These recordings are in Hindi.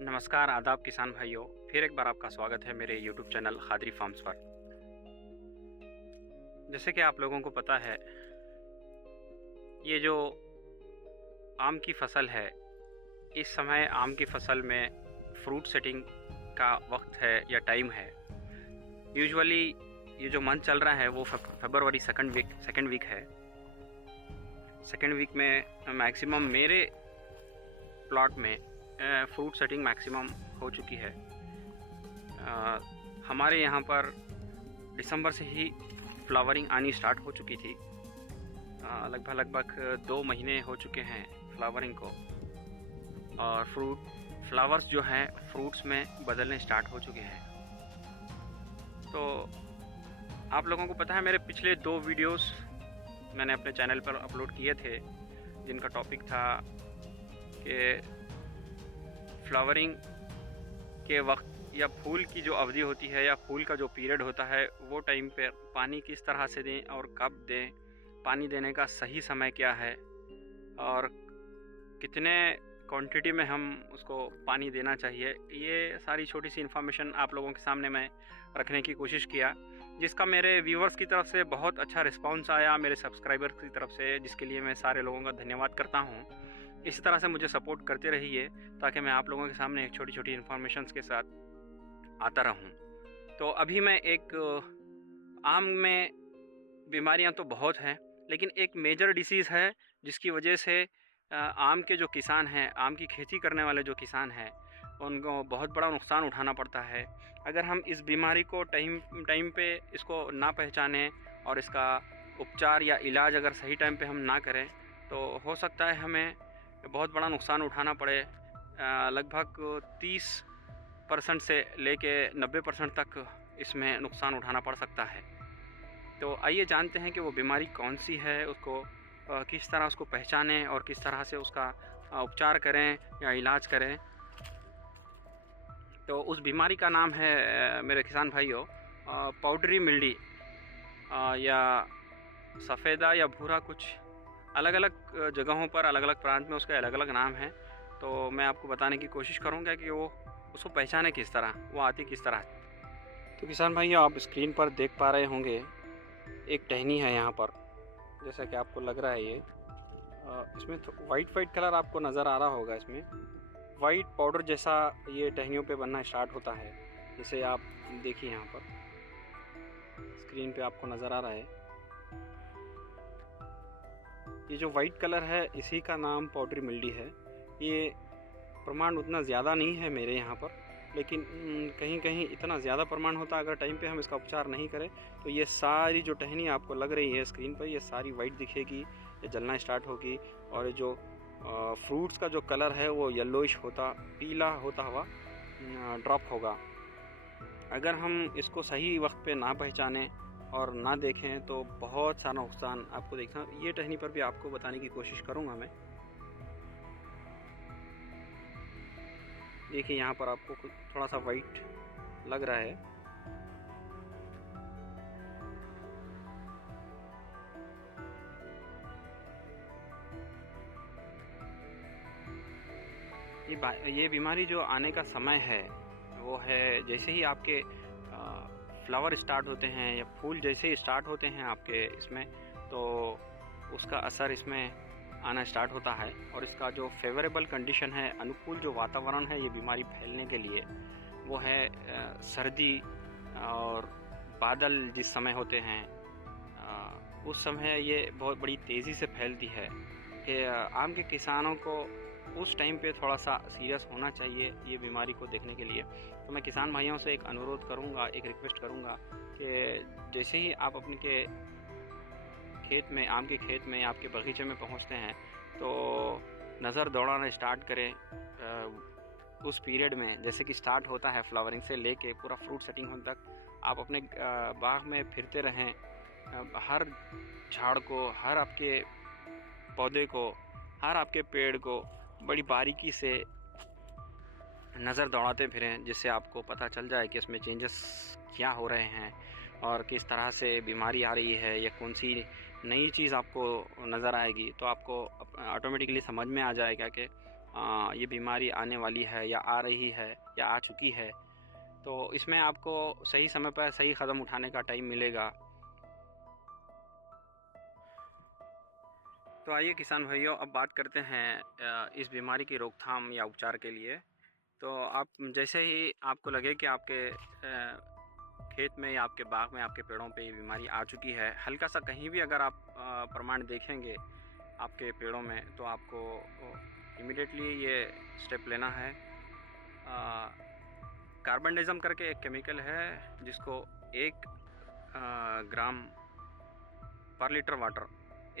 नमस्कार, आदाब किसान भाइयों। फिर एक बार आपका स्वागत है मेरे यूट्यूब चैनल खादरी फार्म्स पर। जैसे कि आप लोगों को पता है, ये जो आम की फ़सल है, इस समय आम की फ़सल में फ्रूट सेटिंग का वक्त है या टाइम है। यूजुअली ये जो मंथ चल रहा है वो फरवरी सेकंड वीक है। सेकंड वीक में मैक्सिमम मेरे प्लॉट में फ्रूट सेटिंग मैक्सिमम हो चुकी है। हमारे यहाँ पर दिसंबर से ही फ्लावरिंग आनी स्टार्ट हो चुकी थी। लगभग 2 महीने हो चुके हैं फ्लावरिंग को, और फ्लावर्स जो हैं फ्रूट्स में बदलने स्टार्ट हो चुके हैं। तो आप लोगों को पता है, मेरे पिछले 2 वीडियोस मैंने अपने चैनल पर अपलोड किए थे, जिनका टॉपिक था कि फ्लावरिंग के वक्त या फूल की जो अवधि होती है या फूल का जो पीरियड होता है, वो टाइम पे पानी किस तरह से दें और कब दें, पानी देने का सही समय क्या है और कितने क्वांटिटी में हम उसको पानी देना चाहिए। ये सारी छोटी सी इन्फॉर्मेशन आप लोगों के सामने मैं रखने की कोशिश किया, जिसका मेरे व्यूवर्स की तरफ से बहुत अच्छा रिस्पांस आया, मेरे सब्सक्राइबर्स की तरफ से, जिसके लिए मैं सारे लोगों का धन्यवाद करता हूँ। इसी तरह से मुझे सपोर्ट करते रहिए ताकि मैं आप लोगों के सामने एक छोटी छोटी इन्फॉर्मेशंस के साथ आता रहूं। तो अभी मैं एक आम में बीमारियां तो बहुत हैं, लेकिन एक मेजर डिसीज़ है जिसकी वजह से आम के जो किसान हैं, आम की खेती करने वाले जो किसान हैं, उनको बहुत बड़ा नुकसान उठाना पड़ता है। अगर हम इस बीमारी को टाइम पे इसको ना पहचानें और इसका उपचार या इलाज अगर सही टाइम पे हम ना करें, तो हो सकता है हमें बहुत बड़ा नुकसान उठाना पड़े। लगभग 30% से लेके 90% तक इसमें नुकसान उठाना पड़ सकता है। तो आइए जानते हैं कि वो बीमारी कौन सी है, उसको किस तरह उसको पहचानें और किस तरह से उसका उपचार करें या इलाज करें। तो उस बीमारी का नाम है मेरे किसान भाइयों, पाउडरी मिल्डी, या सफ़ेदा या भूरा, कुछ अलग अलग जगहों पर अलग अलग प्रांत में उसके अलग अलग नाम हैं। तो मैं आपको बताने की कोशिश करूंगा कि वो उसको पहचाने किस तरह, वो आती किस तरह। तो किसान भाइयों, आप स्क्रीन पर देख पा रहे होंगे एक टहनी है यहाँ पर, जैसा कि आपको लग रहा है। ये इसमें वाइट कलर आपको नज़र आ रहा होगा। इसमें वाइट पाउडर जैसा ये टहनियों पे बनना स्टार्ट होता है, जैसे आप देखिए यहाँ पर स्क्रीन पे आपको नज़र आ रहा है। ये जो वाइट कलर है, इसी का नाम पाउडरी मिल्डी है। ये प्रमाण उतना ज़्यादा नहीं है मेरे यहाँ पर, लेकिन कहीं कहीं इतना ज़्यादा प्रमाण होता है। अगर टाइम पे हम इसका उपचार नहीं करें तो ये सारी जो टहनी आपको लग रही है स्क्रीन पर, ये सारी वाइट दिखेगी, ये जलना स्टार्ट होगी, और ये जो फ्रूट्स का जो कलर है वो येलोइश होता, पीला होता हुआ ड्रॉप होगा। अगर हम इसको सही वक्त पे ना पहचानें और ना देखें तो बहुत सारा नुकसान आपको देखना। ये टहनी पर भी आपको बताने की कोशिश करूँगा मैं। देखिए यहाँ पर आपको थोड़ा सा वाइट लग रहा है। ये बीमारी जो आने का समय है वो है जैसे ही आपके फ्लावर स्टार्ट होते हैं या फूल जैसे ही स्टार्ट होते हैं आपके इसमें, तो उसका असर इसमें आना स्टार्ट होता है। और इसका जो फेवरेबल कंडीशन है, अनुकूल जो वातावरण है ये बीमारी फैलने के लिए, वो है सर्दी और बादल जिस समय होते हैं, उस समय ये बहुत बड़ी तेज़ी से फैलती है। कि आम के किसानों को उस टाइम पे थोड़ा सा सीरियस होना चाहिए ये बीमारी को देखने के लिए। तो मैं किसान भाइयों से एक अनुरोध करूंगा, एक रिक्वेस्ट करूंगा कि जैसे ही आप अपने के खेत में, आम के खेत में, आपके बगीचे में पहुंचते हैं, तो नज़र दौड़ाना स्टार्ट करें उस पीरियड में, जैसे कि स्टार्ट होता है फ्लावरिंग से लेके पूरा फ्रूट सेटिंग होने तक। आप अपने बाग में फिरते रहें, हर झाड़ को, हर आपके पौधे को, हर आपके पेड़ को बड़ी बारीकी से नज़र दौड़ाते फिरें, जिससे आपको पता चल जाए कि इसमें चेंजेस क्या हो रहे हैं और किस तरह से बीमारी आ रही है या कौन सी नई चीज़ आपको नज़र आएगी। तो आपको ऑटोमेटिकली समझ में आ जाएगा कि ये बीमारी आने वाली है या आ रही है या आ चुकी है, तो इसमें आपको सही समय पर सही कदम उठाने का टाइम मिलेगा। तो आइए किसान भाइयों, अब बात करते हैं इस बीमारी की रोकथाम या उपचार के लिए। तो आप जैसे ही आपको लगे कि आपके खेत में या आपके बाग में, आपके पेड़ों पे ये बीमारी आ चुकी है, हल्का सा कहीं भी अगर आप प्रमाण देखेंगे आपके पेड़ों में, तो आपको इमीडिएटली ये स्टेप लेना है। कार्बनडाइज़म करके एक केमिकल है जिसको 1 ग्राम पर लीटर वाटर,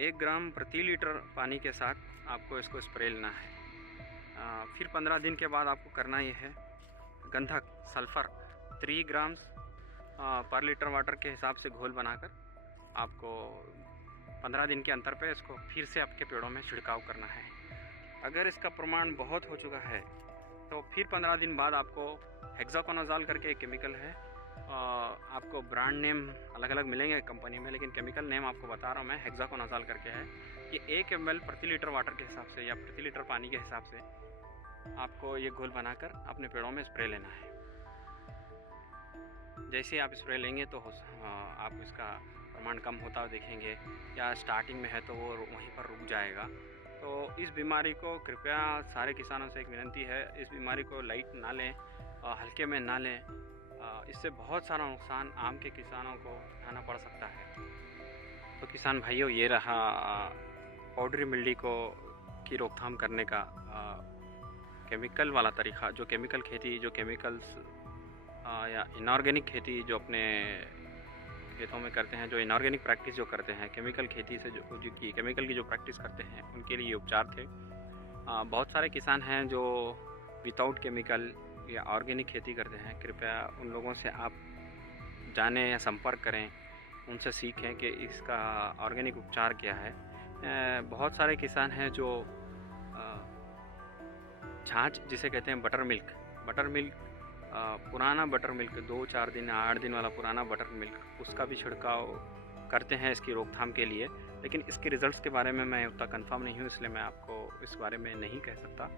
1 ग्राम प्रति लीटर पानी के साथ आपको इसको स्प्रे लेना है। फिर 15 दिन के बाद आपको करना ये है गंधक सल्फ़र 3 ग्राम्स पर लीटर वाटर के हिसाब से घोल बनाकर आपको 15 दिन के अंतर पे इसको फिर से आपके पेड़ों में छिड़काव करना है। अगर इसका प्रमाण बहुत हो चुका है तो फिर 15 दिन बाद आपको हेक्साकोनाज़ोल करके एक केमिकल है, आपको ब्रांड नेम अलग अलग मिलेंगे कंपनी में, लेकिन केमिकल नेम आपको बता रहा हूँ मैं, हेक्साकोनाज़ोल करके है। ये 1 ml प्रति लीटर वाटर के हिसाब से या प्रति लीटर पानी के हिसाब से आपको ये घोल बनाकर अपने पेड़ों में स्प्रे लेना है। जैसे आप स्प्रे लेंगे तो आप इसका प्रमाण कम होता हुआ देखेंगे, या स्टार्टिंग में है तो वो वहीं पर रुक जाएगा। तो इस बीमारी को कृपया सारे किसानों से एक विनती है, इस बीमारी को लाइट ना लें, हल्के में ना लें। इससे बहुत सारा नुकसान आम के किसानों को उठाना पड़ सकता है। तो किसान भाइयों, ये रहा पाउडरी मिल्डी की रोकथाम करने का केमिकल वाला तरीका, जो केमिकल खेती, जो केमिकल्स या इनऑर्गेनिक खेती जो अपने खेतों में करते हैं, जो इनऑर्गेनिक प्रैक्टिस जो करते हैं, केमिकल खेती से जो केमिकल की जो प्रैक्टिस करते हैं, उनके लिए ये उपचार थे। बहुत सारे किसान हैं जो विदाउट केमिकल या ऑर्गेनिक खेती करते हैं। कृपया उन लोगों से आप जानें या संपर्क करें, उनसे सीखें कि इसका ऑर्गेनिक उपचार क्या है। बहुत सारे किसान हैं जो छाछ जिसे कहते हैं बटर मिल्क, पुराना बटर मिल्क 2-4 दिन 8 दिन वाला पुराना बटर मिल्क, उसका भी छिड़काव करते हैं इसकी रोकथाम के लिए। लेकिन इसके रिज़ल्ट्स के बारे में मैं उतना कंफर्म नहीं हूँ, इसलिए मैं आपको इस बारे में नहीं कह सकता।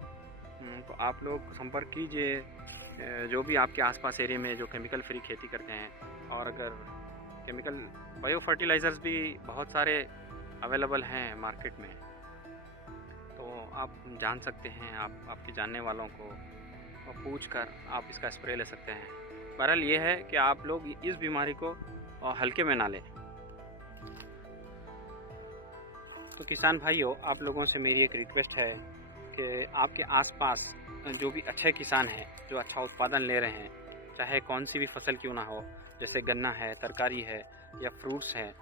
तो आप लोग संपर्क कीजिए जो भी आपके आसपास एरिया में जो केमिकल फ्री खेती करते हैं। और अगर केमिकल बायो फर्टिलाइज़र्स भी बहुत सारे अवेलेबल हैं मार्केट में, तो आप जान सकते हैं, आप आपके जानने वालों को पूछ कर आप इसका स्प्रे ले सकते हैं। बहरहाल ये है कि आप लोग इस बीमारी को हल्के में ना लें। तो किसान भाइयों, आप लोगों से मेरी एक रिक्वेस्ट है कि आपके आसपास जो भी अच्छे किसान हैं, जो अच्छा उत्पादन ले रहे हैं, चाहे कौन सी भी फसल क्यों ना हो, जैसे गन्ना है, तरकारी है या फ्रूट्स हैं,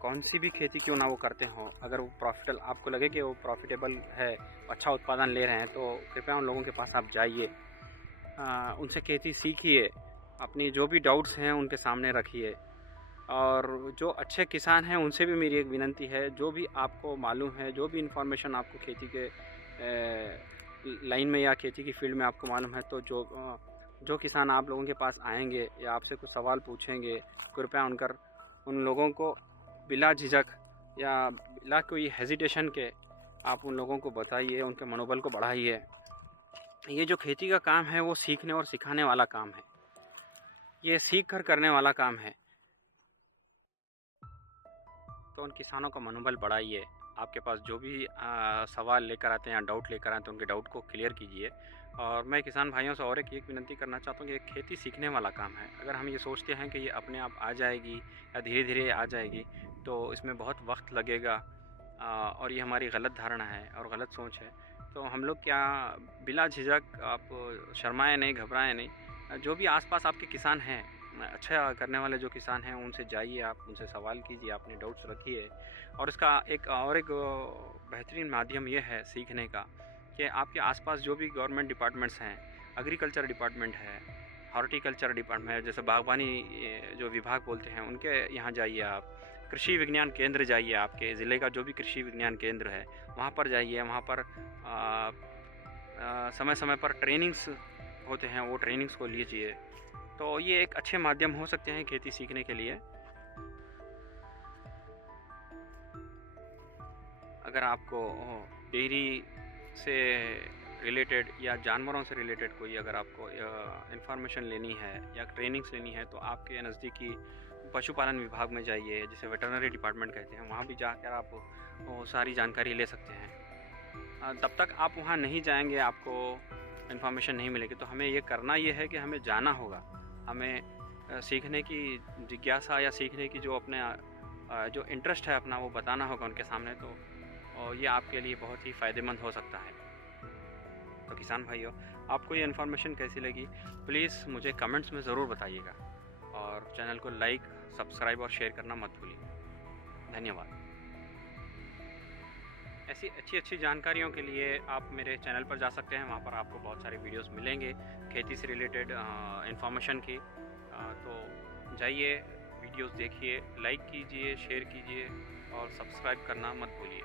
कौन सी भी खेती क्यों ना वो करते हों, अगर वो प्रॉफिटेबल आपको लगे कि वो प्रॉफिटेबल है, अच्छा उत्पादन ले रहे हैं, तो कृपया उन लोगों के पास आप जाइए, उनसे खेती सीखिए, अपनी जो भी डाउट्स हैं उनके सामने रखिए। और जो अच्छे किसान हैं उनसे भी मेरी एक विनती है, जो भी आपको मालूम है, जो भी इन्फॉर्मेशन आपको खेती के लाइन में या खेती की फील्ड में आपको मालूम है, तो जो किसान आप लोगों के पास आएंगे या आपसे कुछ सवाल पूछेंगे, कृपया उन लोगों को बिला झिझक या बिला कोई हेजिटेशन के आप उन लोगों को बताइए, उनके मनोबल को बढ़ाइए। ये जो खेती का काम है वो सीखने और सिखाने वाला काम है, ये सीख कर करने वाला काम है। तो उन किसानों का मनोबल बढ़ाइए। आपके पास जो भी सवाल लेकर आते हैं या डाउट लेकर आते हैं, उनके डाउट को क्लियर कीजिए। और मैं किसान भाइयों से और एक विनती करना चाहता हूँ कि खेती सीखने वाला काम है। अगर हम ये सोचते हैं कि ये अपने आप आ जाएगी या धीरे धीरे आ जाएगी, तो इसमें बहुत वक्त लगेगा, और ये हमारी गलत धारणा है और गलत सोच है। तो हम लोग क्या, बिला झिझक आप शर्माएं नहीं, घबराएं नहीं। जो भी आसपास आपके किसान हैं, अच्छा करने वाले जो किसान हैं, उनसे जाइए, आप उनसे सवाल कीजिए, अपने डाउट्स रखिए। और इसका एक बेहतरीन माध्यम ये है सीखने का कि आपके आसपास जो भी गवर्नमेंट डिपार्टमेंट्स हैं, एग्रीकल्चर डिपार्टमेंट है, हॉर्टिकल्चर डिपार्टमेंट है, जैसे बागवानी जो विभाग बोलते हैं, उनके यहाँ जाइए आप। कृषि विज्ञान केंद्र जाइए, आपके ज़िले का जो भी कृषि विज्ञान केंद्र है वहाँ पर जाइए। वहाँ पर समय समय पर ट्रेनिंग्स होते हैं, वो ट्रेनिंग्स को लीजिए। तो ये एक अच्छे माध्यम हो सकते हैं खेती सीखने के लिए। अगर आपको डेयरी से रिलेटेड या जानवरों से रिलेटेड कोई अगर आपको इंफॉर्मेशन लेनी है या ट्रेनिंग्स लेनी है तो आपके नज़दीकी पशुपालन विभाग में जाइए, जिसे वेटरनरी डिपार्टमेंट कहते हैं। वहाँ भी जाकर आप वो सारी जानकारी ले सकते हैं। तब तक आप वहाँ नहीं जाएंगे, आपको इन्फॉर्मेशन नहीं मिलेगी। तो हमें ये करना ये है कि हमें जाना होगा, हमें सीखने की जिज्ञासा या सीखने की जो अपने जो इंटरेस्ट है अपना, वो बताना होगा उनके सामने। तो ये आपके लिए बहुत ही फ़ायदेमंद हो सकता है। तो किसान भाइयों, आपको ये इन्फॉर्मेशन कैसी लगी प्लीज़ मुझे कमेंट्स में ज़रूर बताइएगा, और चैनल को लाइक, सब्सक्राइब और शेयर करना मत भूलिए। धन्यवाद। ऐसी अच्छी जानकारियों के लिए आप मेरे चैनल पर जा सकते हैं। वहाँ पर आपको बहुत सारे वीडियोस मिलेंगे खेती से रिलेटेड इन्फॉर्मेशन की। तो जाइए, वीडियोस देखिए, लाइक कीजिए, शेयर कीजिए और सब्सक्राइब करना मत भूलिए।